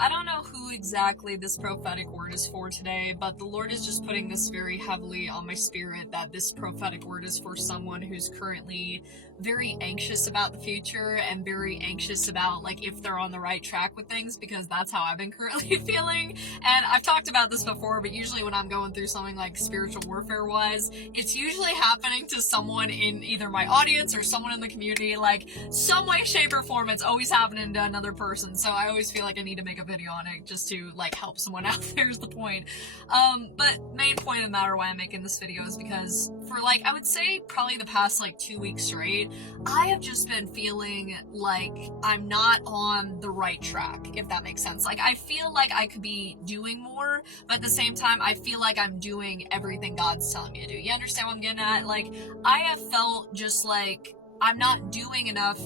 I don't know who exactly this prophetic word is for today, but the Lord is just putting this very heavily on my spirit that this prophetic word is for someone who's currently very anxious about the future and very anxious about like if they're on the right track with things, because that's how I've been currently feeling. And I've talked about this before, but usually when I'm going through something like spiritual warfare wise, it's usually happening to someone in either my audience or someone in the community, like some way, shape, or form. It's always happening to another person. So I always feel like I need to make a video on it just to like help someone out. There's the point. But main point of the matter why I'm making this video is because for like, I would say probably the past like 2 weeks straight, I have just been feeling like I'm not on the right track, if that makes sense. Like I feel like I could be doing more, but at the same time, I feel like I'm doing everything God's telling me to do. You understand what I'm getting at? Like I have felt just like I'm not doing enough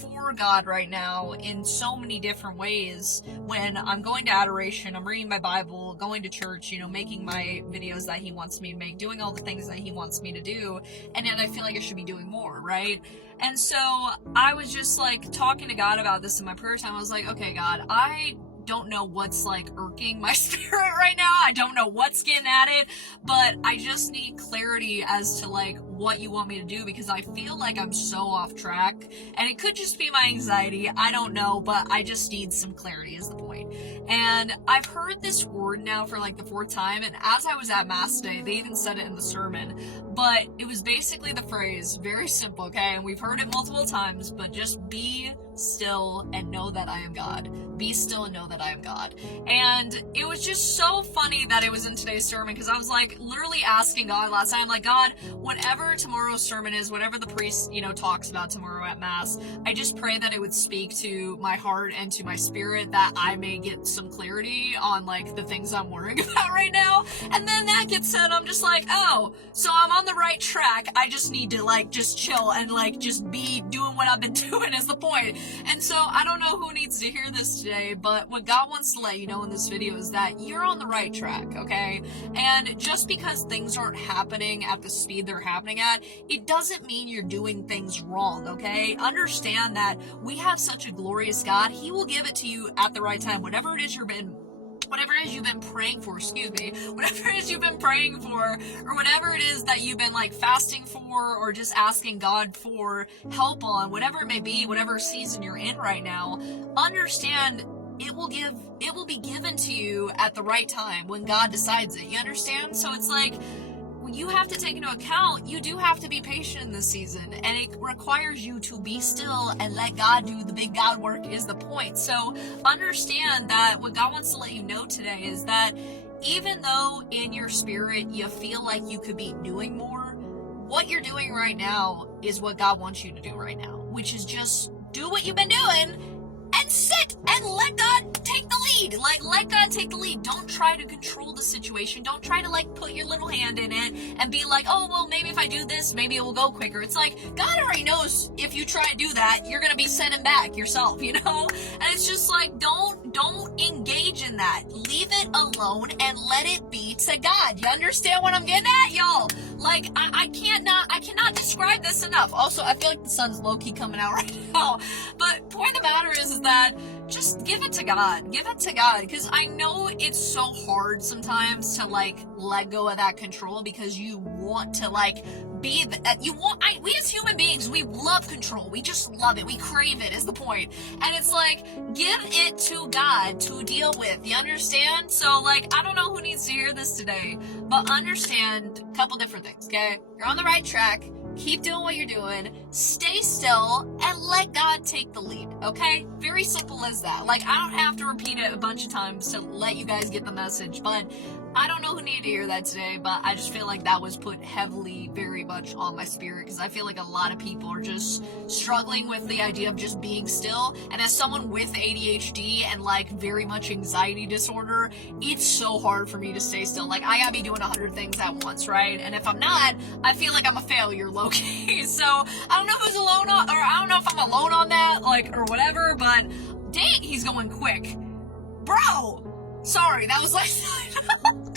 for God right now in so many different ways. When I'm going to adoration, I'm reading my Bible, going to church, you know, making my videos that he wants me to make, doing all the things that he wants me to do, and yet I feel like I should be doing more, right? And so I was just like talking to God about this in my prayer time. I was like, okay, God, I don't know what's like irking my spirit right now. I don't know what's getting at it, but I just need clarity as to like what you want me to do, because I feel like I'm so off track, and it could just be my anxiety. I don't know, but I just need some clarity is the point. And I've heard this word now for like the 4th time, and as I was at Mass today, they even said it in the sermon, but it was basically the phrase, very simple, okay? And we've heard it multiple times, but just be still and know that I am God. Be still and know that I am God. And it was just so funny that it was in today's sermon, because I was like literally asking God last night, I'm like, God, whatever tomorrow's sermon is, whatever the priest, you know, talks about tomorrow at Mass, I just pray that it would speak to my heart and to my spirit, that I may get some clarity on like the things I'm worrying about right now. And then that gets said, I'm just like, oh, so I'm on the right track. I just need to like just chill and like just be doing what I've been doing is the point. And so I don't know who needs to hear this today, but what God wants to let you know in this video is that you're on the right track, okay? And just because things aren't happening at the speed they're happening at, it doesn't mean you're doing things wrong, okay? Understand that we have such a glorious God. He will give it to you at the right time. Whatever it is you've been praying for, whatever it is you've been praying for, or whatever it is that you've been like fasting for, or just asking God for help on, whatever it may be, whatever season you're in right now, understand it will be given to you at the right time when God decides it. You understand? So it's like, you have to take into account, you do have to be patient in this season, and it requires you to be still and let God do the big God work is the point. So understand that what God wants to let you know today is that even though in your spirit you feel like you could be doing more, what you're doing right now is what God wants you to do right now, which is just do what you've been doing and sit and let God take the lead. Like, let God take the lead. Don't try to control the situation. Don't try to like put your little hand in it and be like, oh, well, maybe if I do this, maybe it will go quicker. It's like, God already knows if you try to do that, you're going to be sending back yourself, you know? And it's just like, don't engage in that. Leave it alone and let it be to God. You understand what I'm getting at, y'all? Like, I cannot describe this enough. Also, I feel like the sun's low-key coming out right now. But point of the matter is that just give it to God. Give it to God. Because I know it's so hard sometimes to like let go of that control, because you want to like be that we as human beings, we love control. We just love it. We crave it is the point. And it's like, give it to God to deal with. You understand? So like, I don't know who needs to hear this today, but understand a couple different things, okay? You're on the right track. Keep doing what you're doing. Stay still and let God take the lead, okay? Very simple as that. Like, I don't have to repeat it a bunch of times to let you guys get the message, but I don't know who needed to hear that today, but I just feel like that was put heavily, very much on my spirit, because I feel like a lot of people are just struggling with the idea of just being still. And as someone with ADHD and like very much anxiety disorder, it's so hard for me to stay still. Like, I gotta be doing 100 things at once, right? And if I'm not, I feel like I'm a failure, low-key. So I don't know who's alone on, or I don't know if I'm alone on that, like, or whatever, but dang, he's going quick. Bro! Sorry, that was like